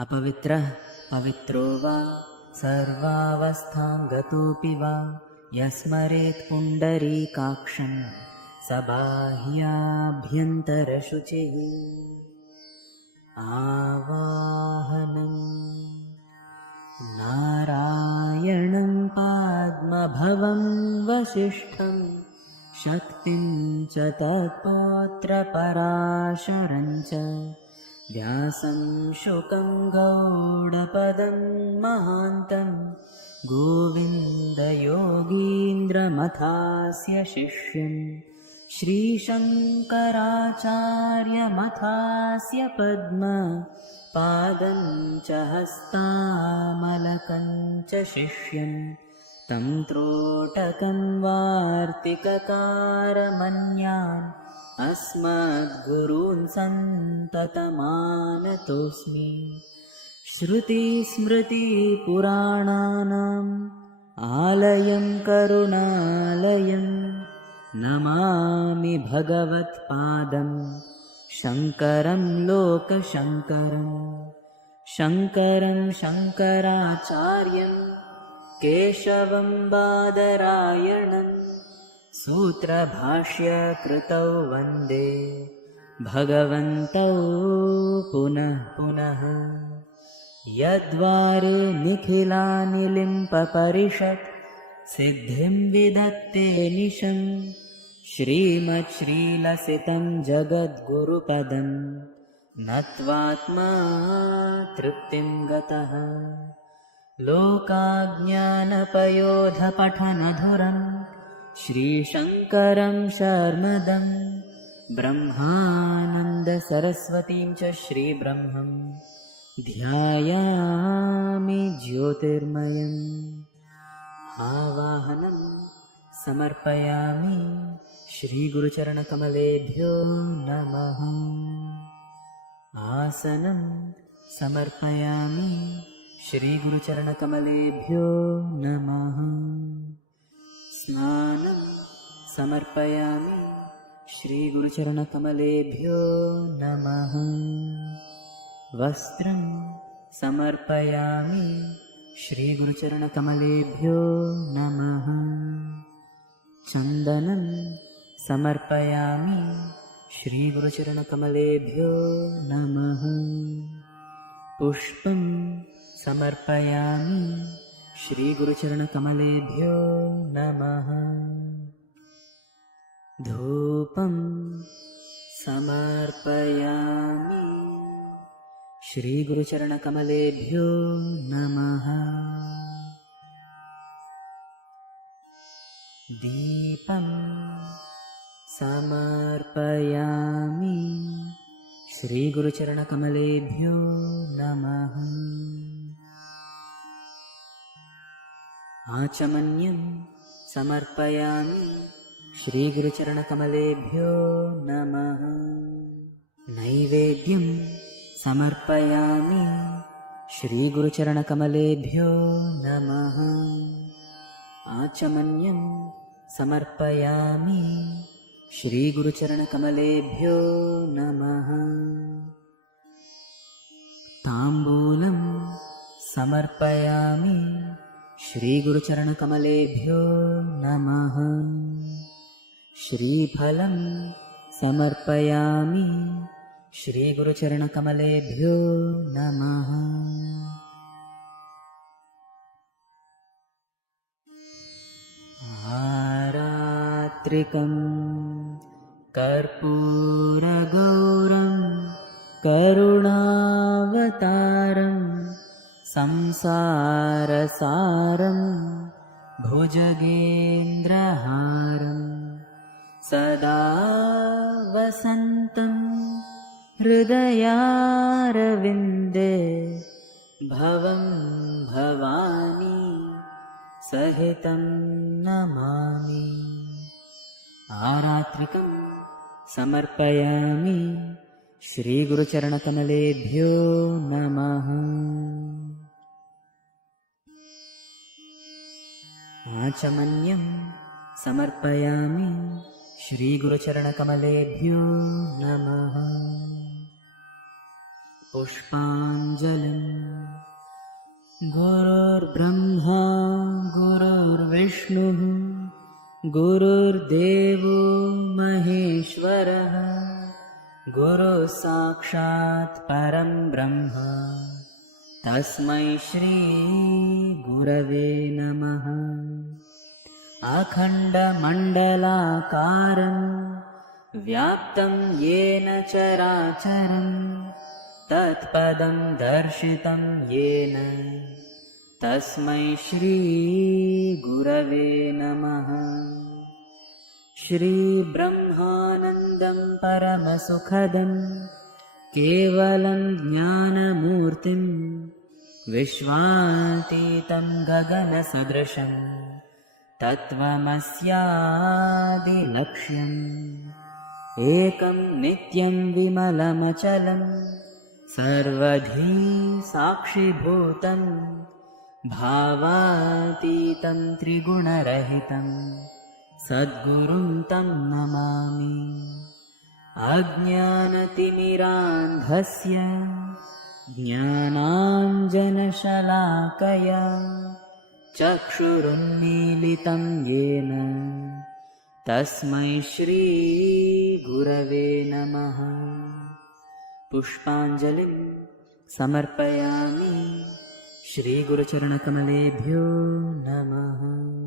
अपवित्रः पवित्रो वा सर्वावस्थां गतोऽपि वा यस्मरेत् पुण्डरीकाक्षं स बाह्याभ्यन्तरशुचिः। आवाहनम् नारायणं पद्मभवं वसिष्ठं शक्तिं च तत्पौत्रपराशरं च व्यासं शुकं गौडपदं महान्तं गोविन्दयोगीन्द्रमथास्य शिष्यं श्रीशङ्कराचार्यमथास्य पद्मपादं च हस्तामलकं च शिष्यं तं त्रोटकं वार्तिककारमन्यान् अस्मद्गुरून् सन्ततमानतोऽस्मि। श्रुतिस्मृतिपुराणानाम् आलयं करुणालयं नमामि भगवत्पादं शङ्करं लोकशङ्करं। शङ्करं शङ्कराचार्यं केशवं बादरायणं सूत्रभाष्यकृतौ वन्दे भगवन्तौ पुनः पुनः। यद्वारिनिखिलानि लिम्पपरिषत् सिद्धिं विदत्ते निशं श्रीमच्छ्रीलसितं जगद्गुरुपदं नत्वात्मा तृप्तिं गतः। लोकाज्ञानपयोधपठनधुरं श्रीशङ्करं शर्मदं ब्रह्मानन्दसरस्वतीं च श्रीब्रह्मं ध्यायामि ज्योतिर्मयम्। आवाहनं समर्पयामि श्रीगुरुचरणकमलेभ्यो नमः। आसनं समर्पयामि श्रीगुरुचरणकमलेभ्यो नमः। स्नानं समर्पयामि श्रीगुरुचरणकमलेभ्यो नमः। वस्त्रं समर्पयामि श्रीगुरुचरणकमलेभ्यो नमः। चन्दनं समर्पयामि श्रीगुरुचरणकमलेभ्यो नमः। पुष्पं समर्पयामि श्रीगुरुचरणकमलेभ्यो नमः। धूपं समर्पयामि श्रीगुरुचरणकमलेभ्यो नमः। दीपं समर्पयामि श्रीगुरुचरणकमलेभ्यो नमः। आचमन्यं समर्पयामि श्रीगुरुचरणकमलेभ्यो नमः। नैवेद्यं समर्पयामि श्रीगुरुचरणकमलेभ्यो नमः। आचमन्यं समर्पयामि श्रीगुरुचरणकमलेभ्यो नमः। ताम्बूलं समर्पयामि श्रीगुरुचरणकमलेभ्यो नमः। श्रीफलं समर्पयामि श्रीगुरुचरणकमलेभ्यो नमः। आरात्रिकं कर्पूरगौरं करुणावतारं संसारसारं भुजगेन्द्रहारं सदा वसन्तं हृदयारविन्दे भवं भवानी सहितं नमामि। आरात्रिकं समर्पयामि श्रीगुरुचरणकमलेभ्यो नमः। आचमन्यं समर्पयामि श्रीगुरुचरणकमलेभ्यो नमः। पुष्पाञ्जलिम्। गुरुर्ब्रह्मा गुरुर्विष्णुः गुरुर्देवो महेश्वरः गुरुः साक्षात् परं ब्रह्म तस्मै श्री गुरवे नमः। अखण्डमण्डलाकारं व्याप्तं येन चराचरं तत्पदं दर्शितं येन तस्मै श्री गुरवे नमः। श्रीब्रह्मानन्दं परमसुखदं केवलं ज्ञानमूर्तिं विश्वातीतं गगनसदृशं तत्त्वमस्यादिलक्ष्यम् एकं नित्यं विमलमचलं सर्वधी साक्षिभूतं भावातीतं त्रिगुणरहितं सद्गुरुं तं नमामि। अज्ञानतिमिरान्धस्य ज्ञानाञ्जनशलाकया चक्षुरुन्मीलितं येन तस्मै श्री गुरवे नमः। पुष्पाञ्जलिं समर्पयामि। श्रीगुरुचरणकमलेभ्यो नमः।